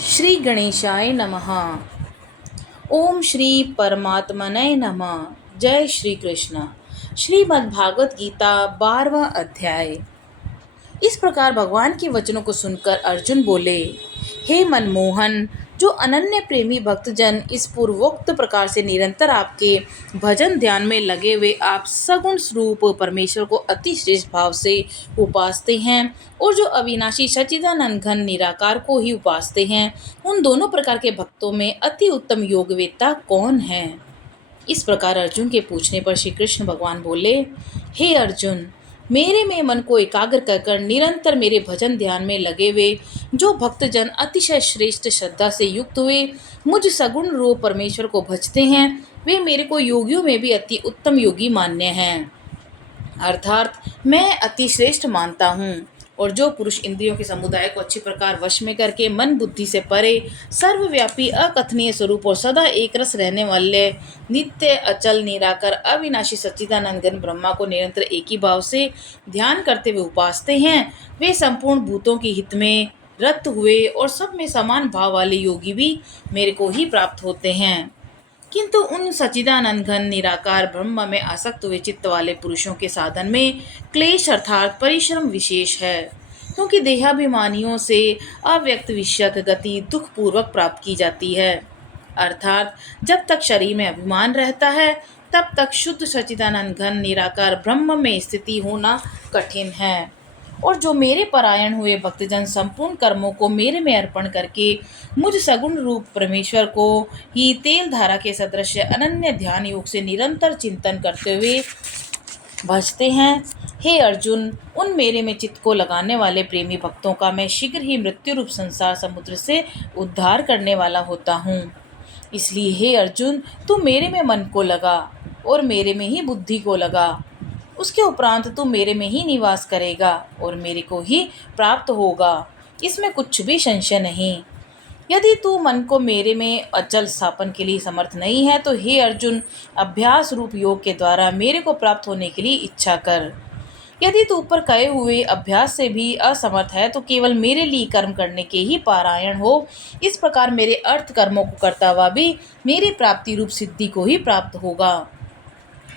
श्री गणेशाय नमः। ओम श्री परमात्मने नमः। जय श्री कृष्ण। श्रीमद्भागवत गीता 12वां अध्याय। इस प्रकार भगवान के वचनों को सुनकर अर्जुन बोले, हे मनमोहन, जो अनन्य प्रेमी भक्तजन इस पूर्वोक्त प्रकार से निरंतर आपके भजन ध्यान में लगे हुए आप सगुण स्वरूप परमेश्वर को अति श्रेष्ठ भाव से उपासते हैं और जो अविनाशी सच्चिदानंद घन निराकार को ही उपासते हैं, उन दोनों प्रकार के भक्तों में अति उत्तम योगवेत्ता कौन है? इस प्रकार अर्जुन के पूछने पर श्री कृष्ण भगवान बोले, हे अर्जुन, मेरे में मन को एकाग्र कर निरंतर मेरे भजन ध्यान में लगे हुए जो भक्तजन अतिशय श्रेष्ठ श्रद्धा से युक्त हुए मुझ सगुण रूप परमेश्वर को भजते हैं, वे मेरे को योगियों में भी अति उत्तम योगी मान्य हैं। अर्थात मैं अति श्रेष्ठ मानता हूँ। और जो पुरुष इंद्रियों के समुदाय को अच्छी प्रकार वश में करके मन बुद्धि से परे सर्वव्यापी अकथनीय स्वरूप और सदा एक रस रहने वाले नित्य अचल निराकर अविनाशी सच्चिदानंद घन ब्रह्मा को निरंतर एक ही भाव से ध्यान करते हुए उपासते हैं, वे संपूर्ण भूतों के हित में रत हुए और सब में समान भाव वाले योगी भी मेरे को ही प्राप्त होते हैं। किंतु उन सच्चिदानंद घन निराकार ब्रह्म में आसक्त हुए चित्त वाले पुरुषों के साधन में क्लेश अर्थात परिश्रम विशेष है, क्योंकि देहाभिमानियों से अव्यक्त विषयक गति दुख पूर्वक प्राप्त की जाती है। अर्थात जब तक शरीर में अभिमान रहता है तब तक शुद्ध सच्चिदानंद घन निराकार ब्रह्म में स्थिति होना कठिन है। और जो मेरे परायण हुए भक्तजन संपूर्ण कर्मों को मेरे में अर्पण करके मुझ सगुण रूप परमेश्वर को ही तेल धारा के सदृश अनन्य ध्यान योग से निरंतर चिंतन करते हुए भजते हैं, हे अर्जुन, उन मेरे में चित्त को लगाने वाले प्रेमी भक्तों का मैं शीघ्र ही मृत्यु रूप संसार समुद्र से उद्धार करने वाला होता हूँ। इसलिए हे अर्जुन, तू मेरे में मन को लगा और मेरे में ही बुद्धि को लगा। उसके उपरांत तू मेरे में ही निवास करेगा और मेरे को ही प्राप्त होगा, इसमें कुछ भी संशय नहीं। यदि तू मन को मेरे में अचल स्थापन के लिए समर्थ नहीं है तो हे अर्जुन, अभ्यास रूप योग के द्वारा मेरे को प्राप्त होने के लिए इच्छा कर। यदि तू ऊपर कहे हुए अभ्यास से भी असमर्थ है तो केवल मेरे लिए कर्म करने के ही पारायण हो। इस प्रकार मेरे अर्थ कर्मों को करता हुआ भी मेरी प्राप्ति रूप सिद्धि को ही प्राप्त होगा।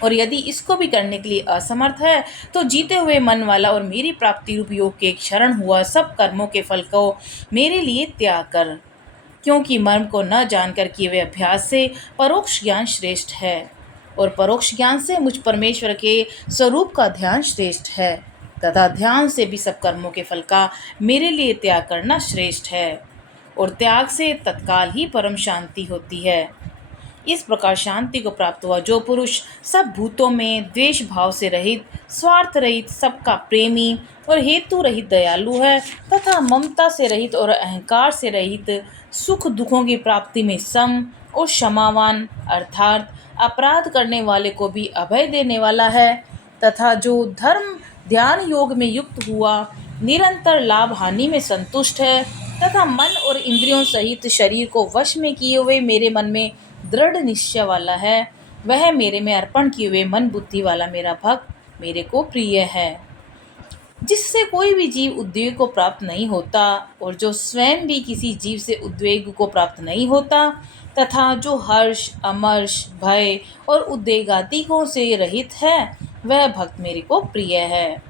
और यदि इसको भी करने के लिए असमर्थ है तो जीते हुए मन वाला और मेरी प्राप्ति रूप योग के क्षरण हुआ सब कर्मों के फल को मेरे लिए त्याग कर, क्योंकि मर्म को न जानकर किए हुए अभ्यास से परोक्ष ज्ञान श्रेष्ठ है और परोक्ष ज्ञान से मुझ परमेश्वर के स्वरूप का ध्यान श्रेष्ठ है, तथा ध्यान से भी सब कर्मों के फल का मेरे लिए त्याग करना श्रेष्ठ है। और त्याग से तत्काल ही परम शांति होती है। इस प्रकार शांति को प्राप्त हुआ जो पुरुष सब भूतों में द्वेष भाव से रहित, स्वार्थ रहित, सबका प्रेमी और हेतु रहित दयालु है, तथा ममता से रहित और अहंकार से रहित, सुख दुखों की प्राप्ति में सम और क्षमावान अर्थात अपराध करने वाले को भी अभय देने वाला है, तथा जो धर्म ध्यान योग में युक्त हुआ निरंतर लाभ हानि में संतुष्ट है, तथा मन और इंद्रियों सहित शरीर को वश में किए हुए मेरे मन में दृढ़ निश्चय वाला है, वह मेरे में अर्पण किए हुए मन बुद्धि वाला मेरा भक्त मेरे को प्रिय है, जिससे कोई भी जीव उद्वेग को प्राप्त नहीं होता और जो स्वयं भी किसी जीव से उद्वेग को प्राप्त नहीं होता, तथा जो हर्ष अमर्ष भय और उद्वेगादिकों से रहित है, वह भक्त मेरे को प्रिय है।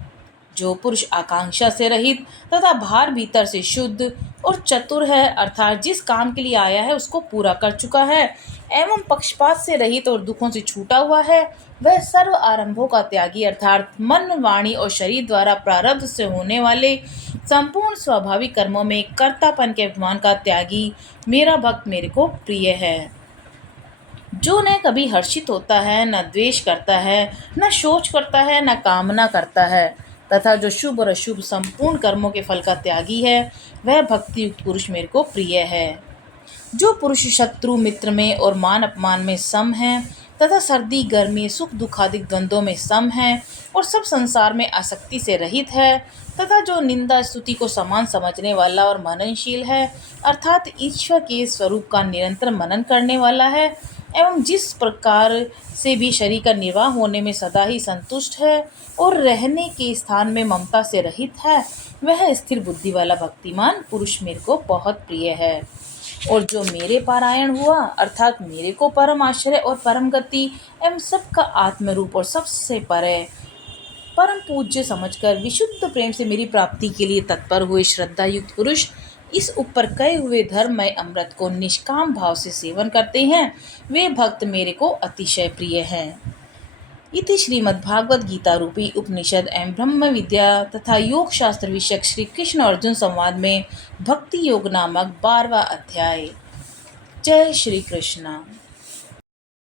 जो पुरुष आकांक्षा से रहित तथा बाहर भीतर से शुद्ध और चतुर है, अर्थात जिस काम के लिए आया है उसको पूरा कर चुका है, एवं पक्षपात से रहित और दुखों से छूटा हुआ है, वह सर्व आरंभों का त्यागी अर्थात मन वाणी और शरीर द्वारा प्रारब्ध से होने वाले संपूर्ण स्वाभाविक कर्मों में कर्तापन के अभिमान का त्यागी मेरा भक्त मेरे को प्रिय है। जो न कभी हर्षित होता है, न द्वेष करता है, न शोच करता है, न कामना करता है, तथा जो शुभ और अशुभ संपूर्ण कर्मों के फल का त्यागी है, वह भक्ति युक्त पुरुष मेरे को प्रिय है। जो पुरुष शत्रु मित्र में और मान अपमान में सम है, तथा सर्दी गर्मी सुख दुखादिक द्वंद्वों में सम है और सब संसार में आसक्ति से रहित है, तथा जो निंदा स्तुति को समान समझने वाला और मननशील है, अर्थात ईश्वर के स्वरूप का निरंतर मनन करने वाला है, एवं जिस प्रकार से भी शरीर का निर्वाह होने में सदा ही संतुष्ट है और रहने के स्थान में ममता से रहित है, वह स्थिर बुद्धि वाला भक्तिमान पुरुष मेरे को बहुत प्रिय है। और जो मेरे पारायण हुआ अर्थात मेरे को परम आश्रय और परम गति एवं सबका आत्म रूप और सबसे परे परम पूज्य समझकर विशुद्ध प्रेम से मेरी प्राप्ति के लिए तत्पर हुए श्रद्धा युक्त पुरुष इस ऊपर कहे हुए धर्ममय अमृत को निष्काम भाव से सेवन करते हैं, वे भक्त मेरे को अतिशय प्रिय हैं। इति श्रीमद्भागवत गीता रूपी उपनिषद एवं ब्रह्म विद्या तथा योग शास्त्र विषयक श्री कृष्ण अर्जुन संवाद में भक्ति योग नामक 12वां अध्याय। जय श्री कृष्ण।